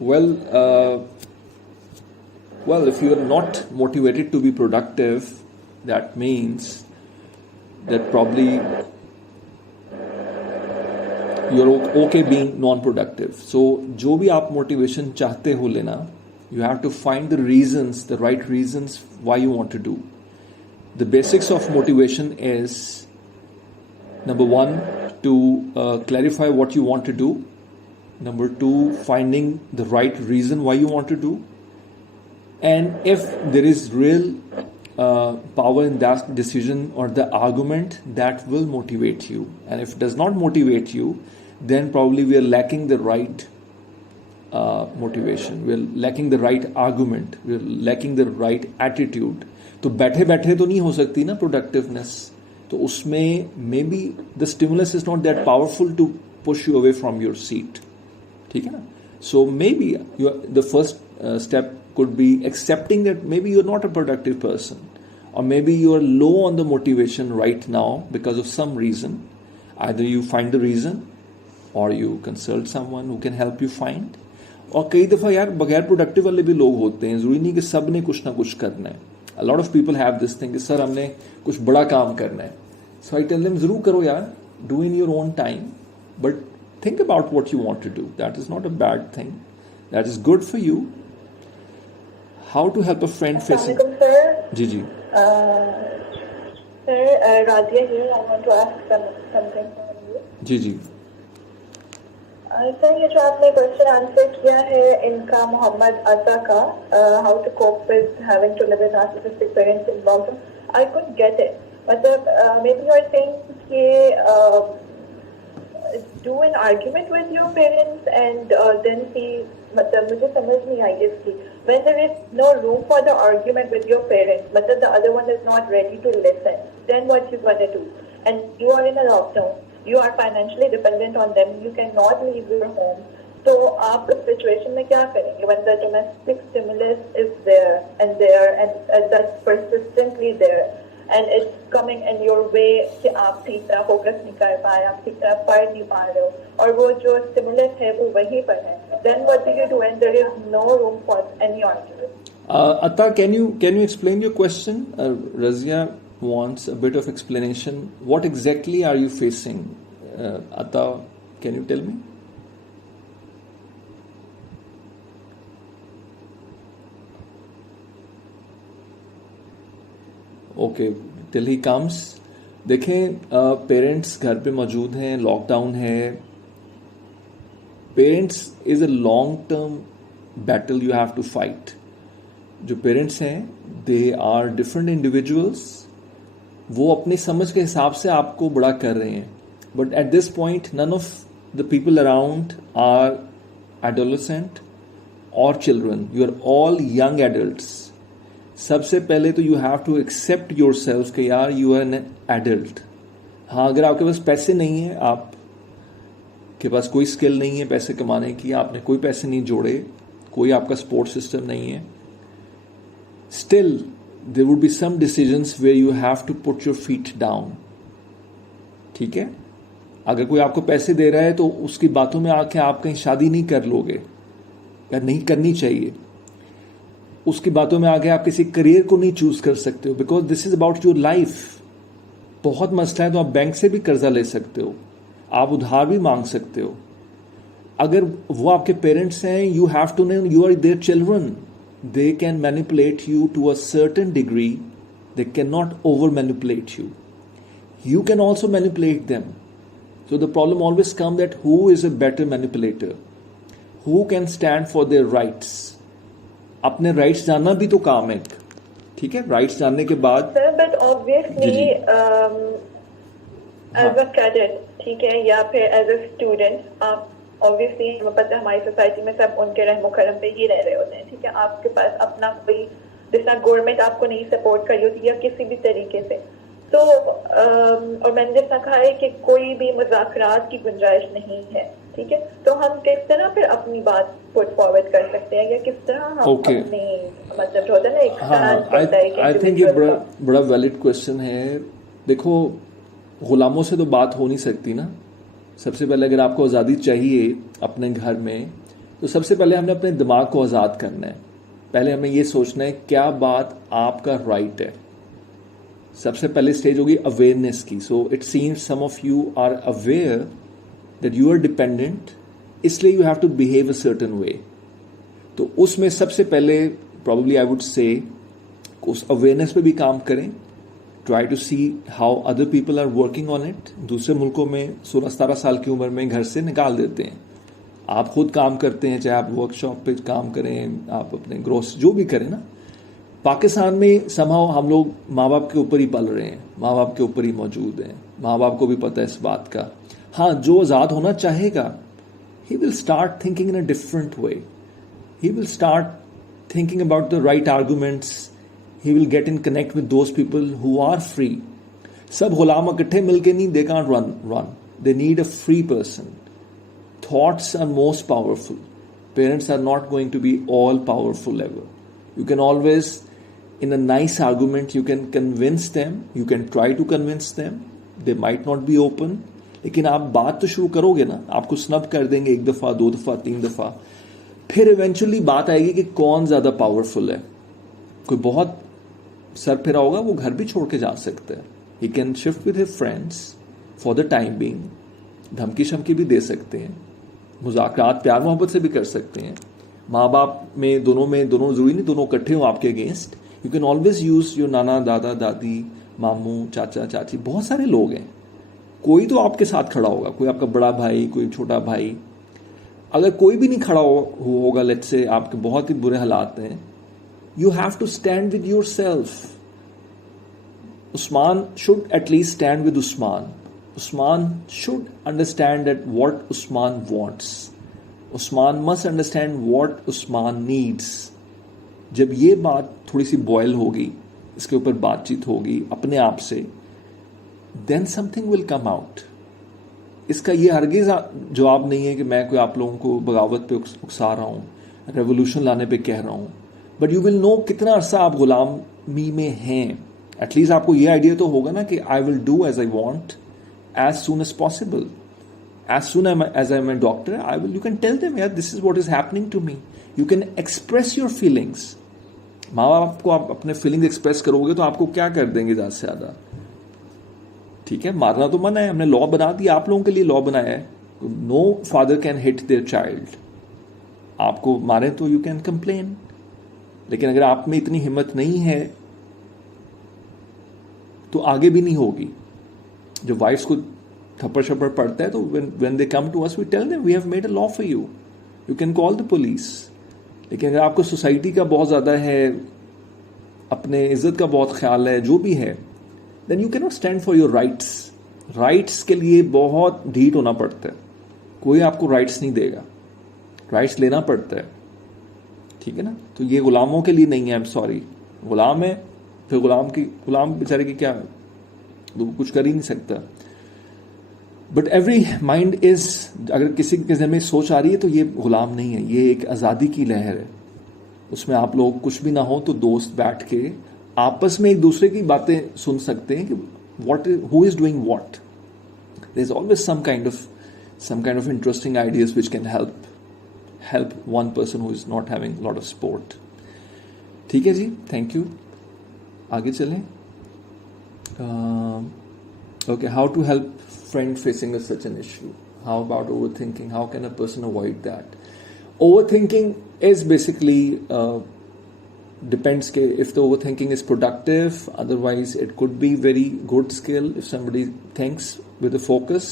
Well, well, if you are not motivated to be productive, that means that probably you're okay being non-productive. So, जो भी आप motivation चाहते हो लेना, you have to find the reasons, the right reasons why you want to do. The basics of motivation is number one, to clarify what you want to do. Number two, finding the right reason why you want to do. And if there is real power in that decision or the argument, that will motivate you. And if it does not motivate you, then probably we are lacking the right motivation. We are lacking the right argument. We are lacking the right attitude. तो बैठे बैठे तो नहीं हो सकती ना productiveness. तो उसमें maybe the stimulus is not that powerful to push you away from your seat. ठीक है ना. So maybe the first step could be accepting that maybe you're not a productive person, or maybe you are low on the motivation right now because of some reason. Either you find the reason or you consult someone who can help you find. और कई दफ़ा यार बगैर productive वाले भी लोग होते हैं. ज़रूरी नहीं कि सब ने कुछ ना कुछ करना है. A lot of people have this thing कि सर हमने कुछ बड़ा काम करना है. So I tell them ज़रूर करो यार, do in your own time, but think about what you want to do. That is not a bad thing. That is good for you. How to help a friend facing? जी जी. Sir, Radia here. I want to ask something from you. जी जी. Sir ये जो आपने question answer किया है इनका मोहम्मद अता का, how to cope with having to live with narcissistic parents involved, I could get it. मतलब maybe you are saying कि do an argument with your parents and then see, मतलब मुझे समझ नहीं आई इसकी. When there is no room for the argument with your parents, मतलब the other one is not ready to listen, then what you gonna do? And you are in a lockdown, you are financially dependent on them, you cannot leave your home. So आप उस situation में क्या करेंगे when the domestic stimulus is there and that's persistently there and it's coming in your way कि आप ठीक तरह focus नहीं कर पा रहे, आप ठीक तरह पढ़ नहीं पा रहे हो और वो जो स्टिमुलस है वो वहीं पर है. Then what do you do when there is no room for any argument? Atta, can you explain your question? Razia wants a bit of explanation. What exactly are you facing? Atta, can you tell me? Okay till he comes. देखें, parents घर पे मौजूद हैं, lockdown है. Parents is a long term battle you have to fight. जो parents हैं they are different individuals. वो अपनी समझ के हिसाब से आपको बड़ा कर रहे हैं. But at this point none of the people around are adolescent और children. You are all young adults. सबसे पहले तो you have to accept yourself कि यार यू आर एन एडल्ट. हाँ, अगर आपके पास पैसे नहीं है, आप के पास कोई स्किल नहीं है पैसे कमाने की, आपने कोई पैसे नहीं जोड़े, कोई आपका सपोर्ट सिस्टम नहीं है, still there would be some decisions where you have to put your feet down. ठीक है. अगर कोई आपको पैसे दे रहा है तो उसकी बातों में आके आप कहीं शादी नहीं कर लोगे या नहीं करनी चाहिए. उसकी बातों में आगे आप किसी करियर को नहीं चूज कर सकते हो because this is about your life. बहुत मसला है तो आप बैंक से भी कर्जा ले सकते हो, आप उधार भी मांग सकते हो. अगर वो आपके पेरेंट्स हैं, you have to know you are their children. They can manipulate you to a certain degree. They can not over manipulate you. You can also manipulate them. So the problem always come that who is a better manipulator, who can stand for their rights. अपने rights जानना भी तो काम है. ठीक है. Rights जानने के बाद but obviously as a cadet, ठीक है, या फिर एज अ स्टूडेंट, आप ऑब्वियसली हमें पता है हमारी सोसाइटी में सब उनके रहमो करम पे ही रह रहे होते हैं. ठीक है. आपके पास अपना कोई, जिसना गवर्नमेंट आपको नहीं सपोर्ट करी होती या किसी भी तरीके से, तो और मैंने जैसा कहा है कि कोई भी मुज़ाकरात की गुंजाइश नहीं है. ठीक है. तो हम किस तरह फिर अपनी बात पुट फॉरवर्ड कर सकते हैं या किस तरह हम अपनी मतलब जो होता है ना एक आई थिंक ये बड़ा वैलिड क्वेश्चन है. देखो, गुलामों से तो बात हो नहीं सकती ना. सबसे पहले अगर आपको आज़ादी चाहिए अपने घर में तो सबसे पहले हमने अपने दिमाग को आज़ाद करना है। पहले हमें ये सोचना है क्या बात आपका राइट है। सबसे पहले स्टेज होगी अवेयरनेस की। So it seems some of you are aware that you are dependent, इसलिए you have to behave a certain way. तो उसमें सबसे पहले प्रॉब्ली आई वुड से उस अवेयरनेस पे भी काम करें। Try to see how other people are working on it. दूसरे मुल्कों में 16-17 साल की उम्र में घर से निकाल देते हैं। आप खुद काम करते हैं, चाहे आप वर्कशॉप पे काम करें, आप अपने ग्रोस जो भी करें ना। पाकिस्तान में समहाउ हम लोग माँ बाप के ऊपर ही पल रहे हैं, माँ बाप के ऊपर ही मौजूद हैं। माँ बाप को भी पता है इस बात का। हाँ, जो आज़ाद होना चाहेगा he will start thinking in a different way. He will start thinking about the right arguments. He will get in connect with those people who are free. सब गुलाम इकट्ठे मिलके नहीं, they can't run. They need a free person. Thoughts are most powerful. Parents are not going to be all powerful ever. You can always, in a nice argument, you can convince them. You can try to convince them. They might not be open. लेकिन आप बात तो शुरू करोगे ना। आपको snub कर देंगे 1 दफा, 2 दफा, 3 दफा, फिर इवेंचुअली बात आएगी कि कौन ज्यादा पावरफुल है। कोई बहुत सर फिरा होगा, वो घर भी छोड़ के जा सकता है। He can shift with his friends for the time being. धमकी शमकी भी दे सकते हैं, मुज़ाकरात प्यार मोहब्बत से भी कर सकते हैं। माँ बाप में दोनों जरूरी नहीं दोनों इकट्ठे हो आपके against. You can always use your नाना, दादा, दादी, मामू, चाचा, चाची। बहुत सारे लोग हैं, कोई तो आपके साथ खड़ा होगा, कोई आपका बड़ा भाई, कोई छोटा भाई। अगर कोई भी नहीं खड़ा होगा, लेट्स से आपके बहुत ही बुरे हालात हैं, you have to stand with your self. Usman should at least stand with Usman. Usman should understand that what Usman wants. Usman must understand what Usman needs. जब ये बात थोड़ी सी बॉयल होगी, इसके ऊपर बातचीत होगी अपने आप से, then something will come out. इसका ये हरगिज जवाब नहीं है कि मैं कोई आप लोगों को बगावत पे उकसा रहा हूँ, रेवोल्यूशन लाने पे कह रहा हूँ। बट यू विल नो कितना अरसा आप गुलामी में हैं। एटलीस्ट आपको ये आइडिया तो होगा ना कि I will do as I want as soon as possible. As soon as I am a doctor, I will, you can tell them यार this is what is happening to me. You can express your feelings. माँ बाप को आप अपने feelings express करोगे तो आपको क्या कर देंगे ज्यादा से ज्यादा। ठीक है, मारना तो मना है, हमने लॉ बना दिया, आप लोगों के लिए लॉ बनाया है। No father can hit their child. आपको मारे तो यू कैन कंप्लेन, लेकिन अगर आप में इतनी हिम्मत नहीं है तो आगे भी नहीं होगी। जब वाइफ्स को थप्पड़ शप्पड़ पड़ता है तो when they come to us we tell them we have made a law for you, you can call the police. लेकिन अगर आपको सोसाइटी का बहुत ज्यादा है, अपने इज्जत का बहुत ख्याल है, जो भी है, then you cannot stand for your rights. Rights के लिए बहुत ढीठ होना पड़ता है। कोई आपको राइट्स नहीं देगा, राइट्स लेना पड़ता है। ठीक है ना। तो ये गुलामों के लिए नहीं है। आई एम सॉरी, गुलाम है, फिर गुलाम बेचारे की क्या, तो कुछ कर ही नहीं सकता। बट एवरी माइंड इज, अगर किसी के जहन में सोच आ रही है तो ये गुलाम नहीं है, ये एक आज़ादी की लहर है। उसमें आप लोग कुछ भी ना हो तो दोस्त बैठ के आपस में एक दूसरे की बातें सुन सकते हैं कि who is doing what. There is always some kind of interesting ideas which can help one person who is not having lot of support. ठीक है जी, थैंक यू। आगे चलें। Okay, how to help friend facing such an issue. How about over thinking, how can a person avoid that. Over thinking is basically depends if the overthinking is productive. Otherwise it could be very good skill if somebody thinks with a focus.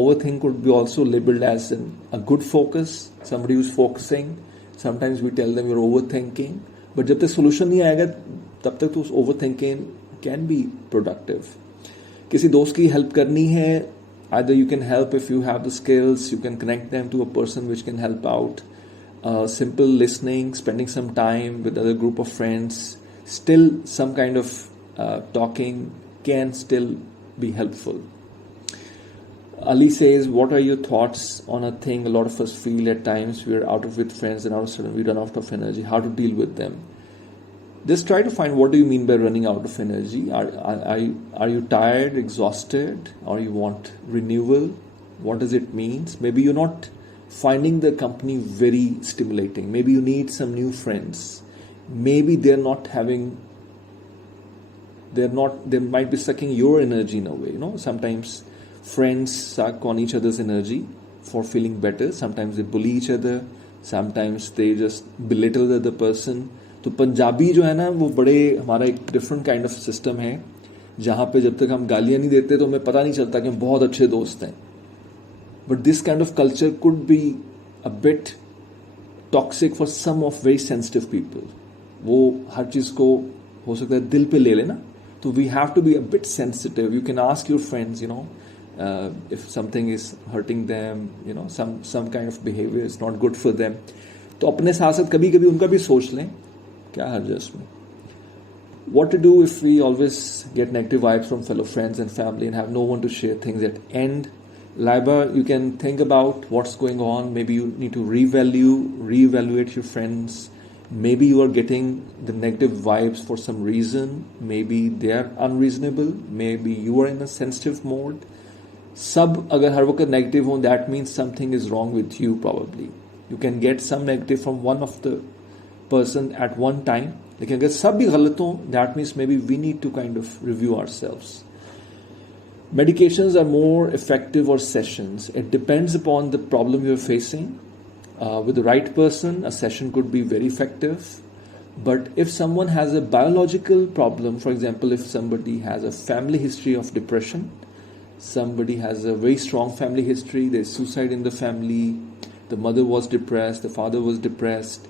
Overthink could be also labeled as a good focus, somebody who's focusing. Sometimes we tell them you're overthinking, but जब तक solution नहीं आएगा तब तक तो overthinking can be productive. किसी दोस्त की help करनी है, either you can help if you have the skills, you can connect them to a person which can help out. Simple listening, spending some time with other group of friends, still some kind of talking can still be helpful. Ali says, what are your thoughts on a thing a lot of us feel at times we're out of with friends and all of a sudden we run out of energy, how to deal with them? Just try to find what do you mean by running out of energy. Are you tired, exhausted, or you want renewal? What does it mean? Maybe you're not finding the company very stimulating. Maybe you need some new friends. Maybe they might be sucking your energy in a way. Sometimes friends suck on each other's energy for feeling better. Sometimes they bully each other. Sometimes they just belittle the other person. तो पंजाबी जो है ना, वो बड़े हमारा एक different kind of system है, जहाँ पे जब तक हम गालियाँ नहीं देते तो हमें पता नहीं चलता कि हम बहुत अच्छे दोस्त हैं. But this kind of culture could be a bit toxic for some of very sensitive people. वो हर चीज़ को हो सकता है दिल पे ले लेना. तो we have to be a bit sensitive. You can ask your friends, if something is hurting them, some kind of behavior is not good for them. तो अपने साथ साथ कभी कभी उनका भी सोच लें, क्या हर्ज है उसमें. What to do if we always get negative vibes from fellow friends and family and have no one to share things at end? Laiba, you can think about what's going on. Maybe you need to reevaluate your friends. Maybe you are getting the negative vibes for some reason. Maybe they are unreasonable. Maybe you are in a sensitive mode. सब अगर हर वक्त negative हो, that means something is wrong with you. Probably you can get some negative from one of the person at one time. लेकिन अगर सब भी गलत हो, that means may be we need to kind of review ourselves. Medications are more effective or sessions. It depends upon the problem you're facing. With the right person, a session could be very effective. But if someone has a biological problem, for example, if somebody has a family history of depression, somebody has a very strong family history, there's suicide in the family, the mother was depressed, the father was depressed,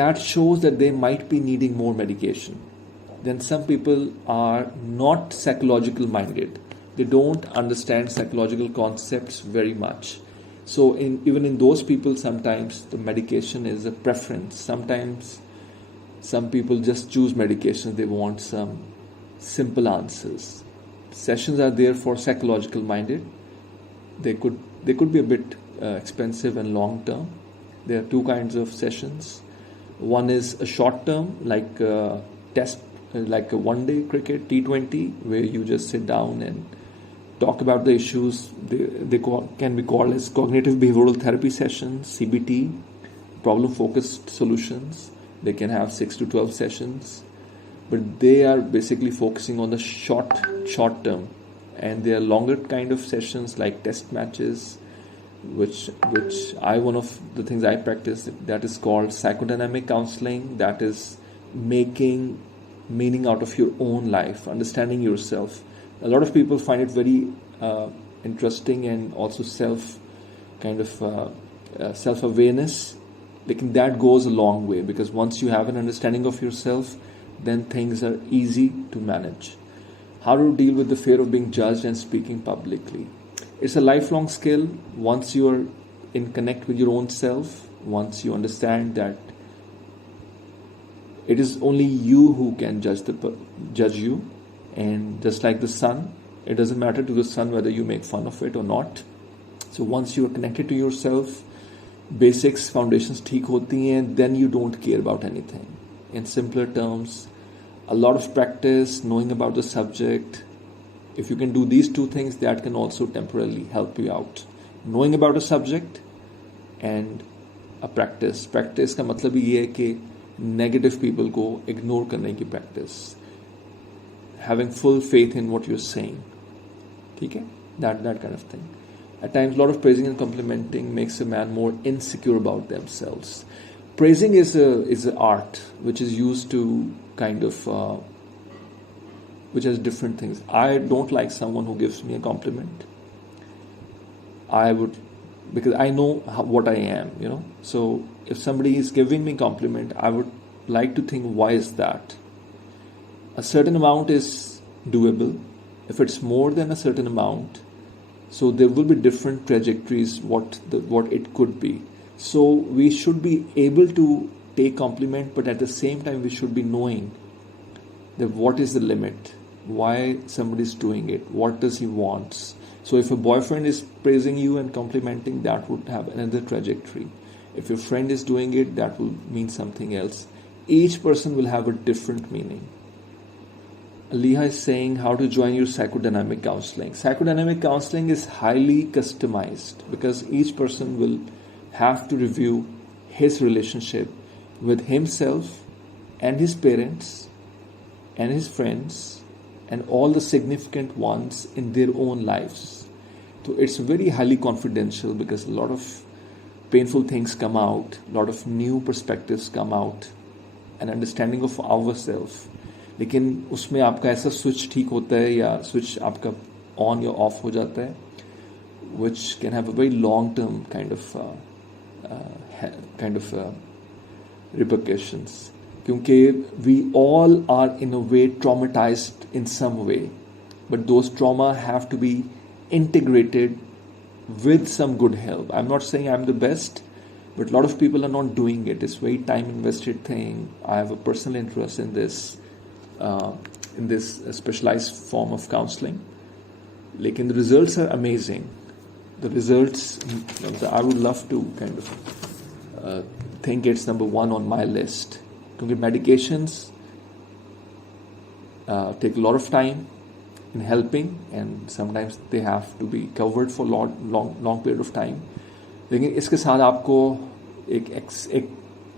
that shows that they might be needing more medication. Then some people are not psychological minded. They don't understand psychological concepts very much. So even in those people, sometimes the medication is a preference. Sometimes some people just choose medication. They want some simple answers. Sessions are there for psychological minded. They could be a bit expensive and long term. There are two kinds of sessions. One is a short term, like a test, like a one day cricket T20, where you just sit down and talk about the issues. They can be called as cognitive behavioral therapy sessions, CBT, problem focused solutions. They can have 6 to 12 sessions, but they are basically focusing on the short term. And there are longer kind of sessions like test matches, which one of the things I practice, that is called psychodynamic counseling. That is making meaning out of your own life, understanding yourself. A lot of people find it very interesting and also self-awareness. Like that goes a long way, because once you have an understanding of yourself, then things are easy to manage. How to deal with the fear of being judged and speaking publicly? It's a lifelong skill. Once you are in connect with your own self, once you understand that it is only you who can judge you. And just like the sun, it doesn't matter to the sun whether you make fun of it or not. So once you are connected to yourself, basics, foundations ठीक होती हैं, then you don't care about anything. In simpler terms, a lot of practice, knowing about the subject. If you can do these two things, that can also temporarily help you out. Knowing about a subject and a practice. Practice का मतलब ये है कि negative people को ignore करने की practice. Having full faith in what you're saying. Okay? That kind of thing. At times, a lot of praising and complimenting makes a man more insecure about themselves. Praising is an art which is used to kind of, which has different things. I don't like someone who gives me a compliment. Because I know what I am, So if somebody is giving me a compliment, I would like to think, why is that? A certain amount is doable. If it's more than a certain amount, so there will be different trajectories what it could be. So we should be able to take compliment, but at the same time we should be knowing that what is the limit, why somebody is doing it, what does he wants. So if a boyfriend is praising you and complimenting, that would have another trajectory. If your friend is doing it, that will mean something else. Each person will have a different meaning. Aliha is saying how to join your psychodynamic counseling. Psychodynamic counseling is highly customized because each person will have to review his relationship with himself and his parents and his friends and all the significant ones in their own lives. So it's very highly confidential because a lot of painful things come out, a lot of new perspectives come out, an understanding of ourselves. लेकिन उसमें आपका ऐसा switch ठीक होता है या switch आपका on या ऑफ हो जाता है, which can have a very long term kind of repercussions. क्योंकि we all are in a way traumatized in some way, but those trauma have to be integrated with some good help. I'm not saying I'm the best, but a lot of people are not doing it. It's a very time invested thing. I have a personal interest in this specialized form of counseling. Lekin the results are amazing. The results, I would love to kind of think it's number one on my list. Because medications take a lot of time in helping, and sometimes they have to be covered for long period of time. लेकिन इसके साथ आपको एक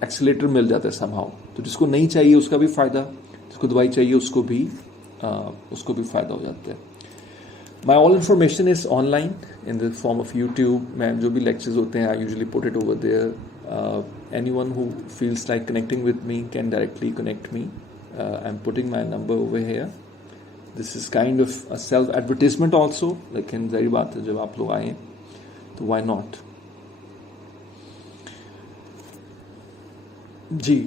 accelerator मिल जाता है somehow. तो जिसको नहीं चाहिए उसका भी फायदा, जिसको दवाई चाहिए उसको भी फायदा हो जाता है. My all information is online in the form of YouTube. मैं जो भी lectures होते हैं, I usually put it over there. Anyone who feels like connecting with me can directly connect me. I'm putting my number over here. This is kind of a self-advertisement also. लेकिन ज़ाहिर बात है जब आप लोग आए तो why not? जी